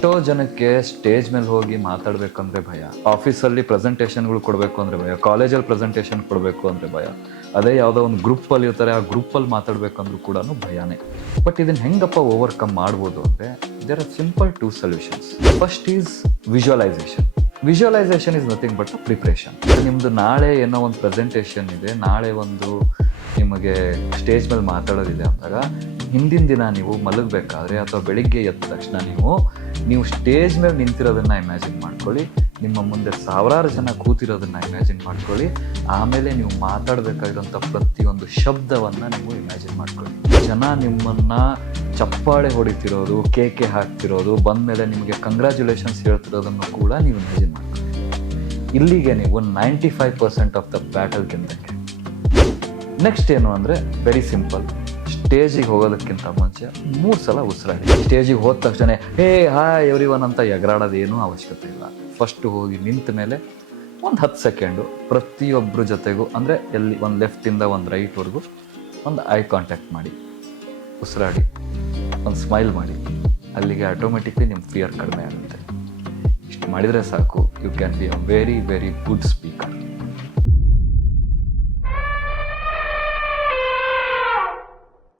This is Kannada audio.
ಎಷ್ಟೋ ಜನಕ್ಕೆ ಸ್ಟೇಜ್ ಮೇಲೆ ಹೋಗಿ ಮಾತಾಡ್ಬೇಕಂದ್ರೆ ಭಯ, ಆಫೀಸಲ್ಲಿ ಪ್ರೆಸೆಂಟೇಷನ್ಗಳು ಕೊಡಬೇಕು ಅಂದ್ರೆ ಭಯ, ಕಾಲೇಜಲ್ಲಿ ಪ್ರೆಸೆಂಟೇಷನ್ ಕೊಡಬೇಕು ಅಂದ್ರೆ ಭಯ, ಅದೇ ಯಾವುದೋ ಒಂದು ಗ್ರೂಪಲ್ಲಿ ಇರ್ತಾರೆ ಆ ಗ್ರೂಪಲ್ಲಿ ಮಾತಾಡ್ಬೇಕಂದ್ರೂ ಕೂಡ ಭಯನೇ. ಬಟ್ ಇದನ್ನ ಹೆಂಗಪ್ಪ ಓವರ್ಕಮ್ ಮಾಡ್ಬೋದು ಅಂದರೆ there are simple 2 solutions. First is visualization. Visualization is nothing but preparation. ನಿಮ್ಮದು ನಾಳೆ ಏನೋ ಒಂದು ಪ್ರೆಸೆಂಟೇಷನ್ ಇದೆ, ನಾಳೆ ಒಂದು ನಿಮಗೆ ಸ್ಟೇಜ್ ಮೇಲೆ ಮಾತಾಡೋದಿದೆ ಅಂದಾಗ ಹಿಂದಿನ ದಿನ ನೀವು ಮಲಗಬೇಕಾದ್ರೆ ಅಥವಾ ಬೆಳಿಗ್ಗೆ ಎದ್ದ ತಕ್ಷಣ ನೀವು ಸ್ಟೇಜ್ ಮೇಲೆ ನಿಂತಿರೋದನ್ನು ಇಮ್ಯಾಜಿನ್ ಮಾಡ್ಕೊಳ್ಳಿ, ನಿಮ್ಮ ಮುಂದೆ ಸಾವಿರಾರು ಜನ ಕೂತಿರೋದನ್ನು ಇಮ್ಯಾಜಿನ್ ಮಾಡ್ಕೊಳ್ಳಿ, ಆಮೇಲೆ ನೀವು ಮಾತಾಡಬೇಕಾಗಿರೋಂಥ ಪ್ರತಿಯೊಂದು ಶಬ್ದವನ್ನು ನೀವು ಇಮ್ಯಾಜಿನ್ ಮಾಡ್ಕೊಳ್ಳಿ. ಜನ ನಿಮ್ಮನ್ನು ಚಪ್ಪಾಳೆ ಹೊಡಿತಿರೋದು, ಕೇಕೆ ಹಾಕ್ತಿರೋದು, ಬಂದಮೇಲೆ ನಿಮಗೆ ಕಂಗ್ರ್ಯಾಚುಲೇಷನ್ಸ್ ಹೇಳ್ತಿರೋದನ್ನು ಕೂಡ ನೀವು ಇಮ್ಯಾಜಿನ್ ಮಾಡ್ಕೊಳ್ಳಿ. ಇಲ್ಲಿಗೆ ನೀವು 95% ಆಫ್ ದ ಬ್ಯಾಟಲ್ ಗೆದ್ದಕ್ಕೆ. ನೆಕ್ಸ್ಟ್ ಏನು ಅಂದರೆ ವೆರಿ ಸಿಂಪಲ್. ಸ್ಟೇಜಿಗೆ ಹೋಗೋದಕ್ಕಿಂತ ಮುಂಚೆ 3 ಸಲ ಉಸಿರಾಡಿ. ಸ್ಟೇಜಿಗೆ ಹೋದ ತಕ್ಷಣ ಹಾಯ್ ಎವ್ರಿವನ್ ಅಂತ ಎಗರಾಡೋದು ಏನೂ ಅವಶ್ಯಕತೆ ಇಲ್ಲ. ಫಸ್ಟು ಹೋಗಿ ನಿಂತ ಮೇಲೆ ಒಂದು 10 ಸೆಕೆಂಡು ಪ್ರತಿಯೊಬ್ಬರ ಜೊತೆಗೂ, ಅಂದರೆ ಎಲ್ಲಿ ಒಂದು ಲೆಫ್ಟಿಂದ ಒಂದು ರೈಟ್ವರೆಗೂ ಒಂದು ಐ ಕಾಂಟ್ಯಾಕ್ಟ್ ಮಾಡಿ, ಉಸಿರಾಡಿ, ಒಂದು ಸ್ಮೈಲ್ ಮಾಡಿ. ಅಲ್ಲಿಗೆ ಆಟೋಮೆಟಿಕ್ಲಿ ನಿಮ್ಮ ಫಿಯರ್ ಕಡಿಮೆ ಆಗುತ್ತೆ. ಇಷ್ಟು ಮಾಡಿದರೆ ಸಾಕು, you can be a very very good speaker.